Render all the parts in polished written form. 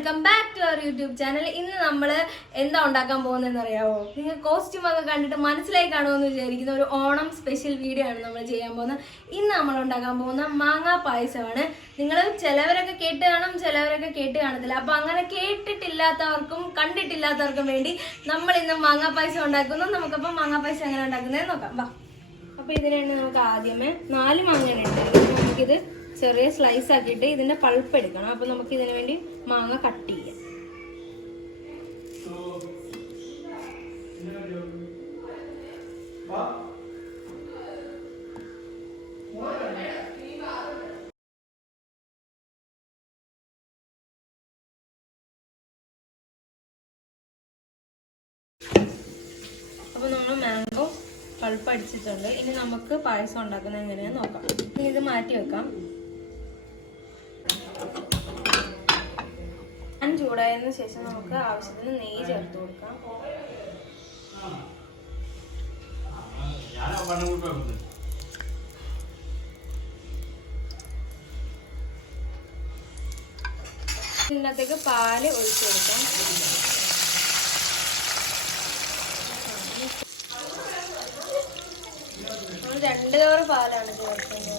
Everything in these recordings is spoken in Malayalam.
Welcome back to our YouTube channel. ഇന്ന് നമ്മൾ എന്താ ഉണ്ടാക്കാൻ പോകുന്നതെന്ന് അറിയാമോ? നിങ്ങൾ കോസ്റ്റ്യൂം ഒക്കെ കണ്ടിട്ട് മനസ്സിലായി കാണുമെന്ന് വിചാരിക്കുന്ന ഒരു ഓണം സ്പെഷ്യൽ വീഡിയോ ആണ് നമ്മൾ ചെയ്യാൻ പോകുന്നത്. ഇന്ന് നമ്മൾ ഉണ്ടാക്കാൻ പോകുന്ന മാങ്ങാ പായസമാണ്. നിങ്ങൾ ചിലവരൊക്കെ കേട്ട് കാണും, ചിലവരൊക്കെ കേട്ട് കാണത്തില്ല. അപ്പൊ അങ്ങനെ കേട്ടിട്ടില്ലാത്തവർക്കും കണ്ടിട്ടില്ലാത്തവർക്കും വേണ്ടി നമ്മൾ ഇന്ന് മാങ്ങാ പായസം ഉണ്ടാക്കുന്നു. നമുക്കപ്പം മാങ്ങാ പായസം എങ്ങനെ ഉണ്ടാക്കുന്നത് നോക്കാം. വാ. അപ്പൊ ഇതിനുവേണ്ടി നമുക്ക് ആദ്യമേ 4 മാങ്ങയാണ് എടുത്തത്. നമുക്കിത് ചെറിയ സ്ലൈസ് ആക്കിയിട്ട് ഇതിന്റെ പൾപ്പ് എടുക്കണം. അപ്പൊ നമുക്ക് ഇതിനു വേണ്ടി മാങ്ങ കട്ട് ചെയ്യാം. അപ്പൊ നമ്മൾ മാംഗോ പൾപ്പ് അടിച്ചിട്ടുണ്ട്. ഇനി നമുക്ക് പായസം ഉണ്ടാക്കുന്നത് എങ്ങനെയാന്ന് നോക്കാം. ഇനി ഇത് മാറ്റി വെക്കാം. ചൂടായതിനു ശേഷം നമുക്ക് ആവശ്യത്തിന് നെയ്യ് ചേർത്ത് കൊടുക്കാം. ഇതിനകത്തേക്ക് പാല് ഒഴിച്ചു കൊടുക്കാം. നമ്മൾ 2 കവർ പാലാണ് ചേർക്കുന്നത്.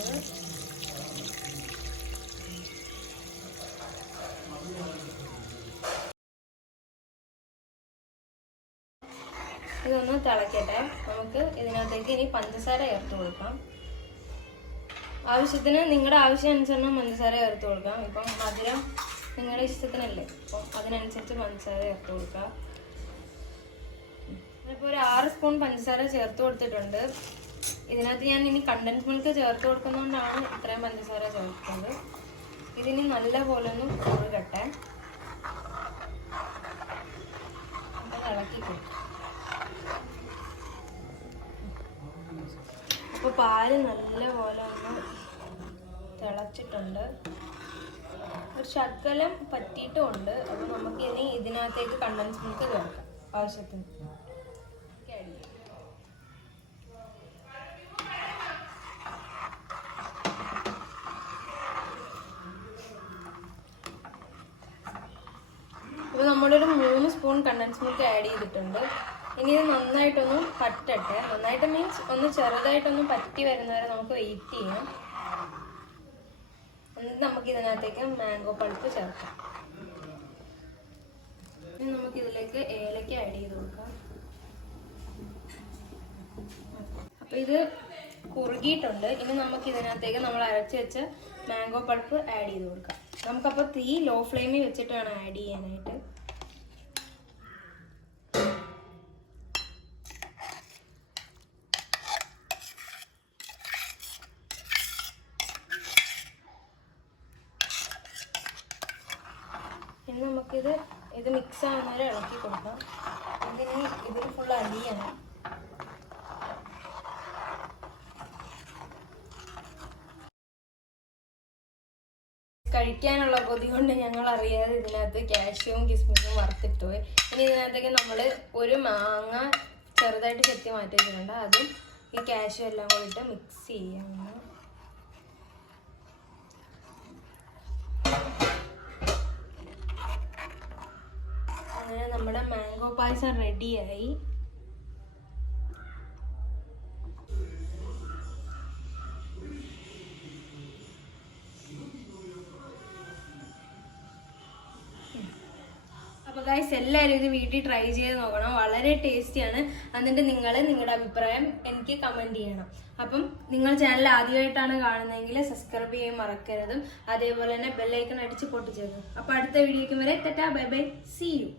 ഇതൊന്ന് തിളക്കട്ടെ. നമുക്ക് ഇതിനകത്തേക്ക് ഇനി പഞ്ചസാര ചേർത്ത് കൊടുക്കാം. ആവശ്യത്തിന് നിങ്ങളുടെ ആവശ്യാനുസരണം പഞ്ചസാര ചേർത്ത് കൊടുക്കാം. ഇപ്പം മധുരം നിങ്ങളുടെ ഇഷ്ടത്തിനല്ലേ, അപ്പം അതിനനുസരിച്ച് പഞ്ചസാര ചേർത്ത് കൊടുക്കാം. ഇപ്പോൾ ഒരു 6 സ്പൂൺ പഞ്ചസാര ചേർത്ത് കൊടുത്തിട്ടുണ്ട്. ഇതിനകത്ത് ഞാൻ ഇനി കണ്ടൻസ് മിൽക്ക് ചേർത്ത് കൊടുക്കുന്നതുകൊണ്ടാണ് ഇത്രയും പഞ്ചസാര ചേർക്കുന്നത്. ഇതിനി നല്ല പോലെ ഒന്ന് കുറുകട്ടെ. ഇളക്കി കൊടുക്കാം. അപ്പോൾ പാല് നല്ല പോലെ ഒന്ന് തിളച്ചിട്ടുണ്ട്. ഒരു ശകലം പറ്റിയിട്ടുമുണ്ട്. അപ്പോൾ നമുക്ക് ഇനി ഇതിനകത്തേക്ക് കണ്ടൻസ് മിൽക്ക് ചേർക്കാം ആവശ്യത്തിന്. ഇപ്പോൾ നമ്മളൊരു 3 സ്പൂൺ കണ്ടൻസ് മിൽക്ക് ആഡ് ചെയ്തിട്ടുണ്ട്. ഇനി ഇത് നന്നായിട്ടൊന്ന് പറ്റട്ടെ. നന്നായിട്ട് മീൻസ് ഒന്ന് ചെറുതായിട്ടൊന്ന് പറ്റി വരുന്നവരെ നമുക്ക് വെയിറ്റ് ചെയ്യാം. എന്നിട്ട് നമുക്ക് ഇതിനകത്തേക്ക് മാംഗോ പൾപ്പ് ചേർക്കാം. ഇനി നമുക്ക് ഇതിലേക്ക് ഏലക്ക ആഡ് ചെയ്ത് കൊടുക്കാം. അപ്പോൾ ഇത് കുറുകിയിട്ടുണ്ട്. ഇനി നമുക്ക് ഇതിനകത്തേക്ക് നമ്മൾ അരച്ച് വെച്ച മാംഗോ പൾപ്പ് ആഡ് ചെയ്ത് കൊടുക്കാം. നമുക്കപ്പോൾ തീ ലോ ഫ്ലെയിമിൽ വെച്ചിട്ട് വേണം ആഡ് ചെയ്യാനായിട്ട്. ഇനി നമുക്കിത് മിക്സ് ആവുന്നവരെ ഇളക്കി കൊടുക്കാം. ഇതിന് ഇതിൽ ഫുൾ അലിയണം. കഴിക്കാനുള്ള കൊതി കൊണ്ട് ഞങ്ങൾ അറിയാതെ ഇതിനകത്ത് കാഷ്യൂവും കിസ്മിസും വറുത്തിട്ട് പോയി. ഇനി ഇതിനകത്തേക്ക് നമ്മൾ ഒരു മാങ്ങ ചെറുതായിട്ട് ചെത്തി മാറ്റി വെച്ചിട്ടുണ്ട്. അതും ഈ കാഷ്യൂ എല്ലാം കൂടിയിട്ട് മിക്സ് ചെയ്യാം. അങ്ങനെ നമ്മുടെ മാംഗോ പായസം റെഡിയായി. അപ്പോൾ ഗൈസ് എല്ലാവരും ഇത് വീട്ടിൽ ട്രൈ ചെയ്ത് നോക്കണം. വളരെ ടേസ്റ്റിയാണ്. എന്നിട്ട് നിങ്ങളുടെ അഭിപ്രായം എനിക്ക് കമൻറ്റ് ചെയ്യണം. അപ്പം നിങ്ങൾ ചാനൽ ആദ്യമായിട്ടാണ് കാണുന്നതെങ്കിൽ സബ്സ്ക്രൈബ് ചെയ്യാൻ മറക്കരുതും. അതേപോലെ തന്നെ ബെല്ലൈക്കൺ അടിച്ച് പൊട്ടിച്ചേരും. അപ്പോൾ അടുത്ത വീഡിയോയ്ക്ക് വരെ tata bye bye, see U.